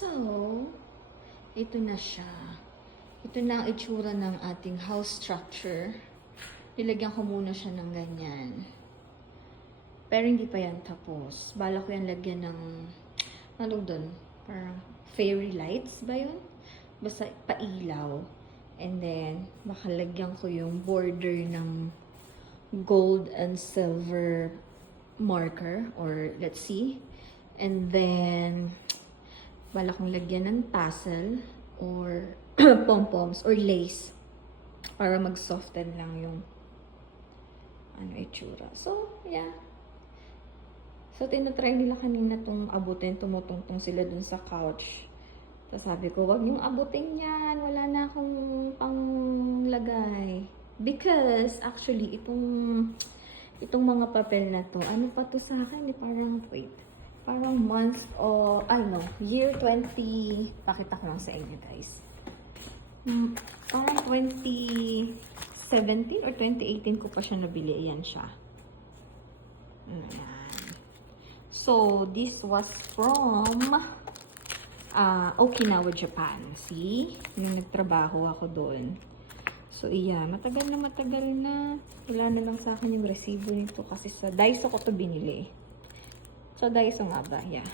So, ito na siya. Ito na ang itsura ng ating house structure. Nilagyan ko muna siya ng ganyan. Pero hindi pa yan tapos. Bala ko yan lagyan ng, ano doon? Parang fairy lights ba yun? Basta pailaw. And then, baka lagyan ko yung border ng gold and silver marker. Or, let's see. And then, bala kong lagyan ng tassel or pom-poms or lace para mag-soften lang yung ano itsura. So, yeah. So, tinatry nila kanina tong abutin. Tumutungtong sila dun sa couch. Tapos sabi ko, wag niyong abutin yan. Wala na akong panglagay. Because, actually, itong mga papel na to, ano pa to sa akin? Parang, wait. Parang month o, year 20, pakita ko lang sa inyo guys. Parang 2017 or 2018 ko pa siya nabili. Ayan siya. Ayan. So, this was from Okinawa, Japan. See? Yung nagtrabaho ako doon. So, iya. Matagal na. Wala na lang sa akin yung resibo nito kasi sa Daiso ko to binili. So, Daiso nga ba? Yeah.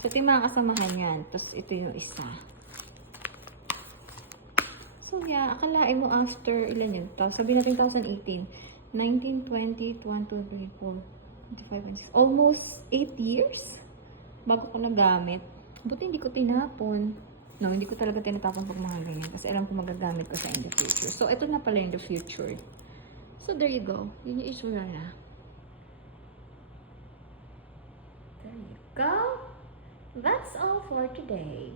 So, ito yung mga kasamahan yan. Tapos, ito yung isa. So, yeah. Akalain mo after, ilan yun? Sabihin natin 2018. 19, 20, 21, 22, 23, 24, 25, 26. Almost 8 years bago ko nagamit. Buti hindi ko tinapon. No, hindi ko talaga tinatapon pag mga ganyan. Kasi alam ko magagamit ko sa in the future. So, ito na pala in the future. So, there you go. Yun yung issue na. There you go. That's all for today.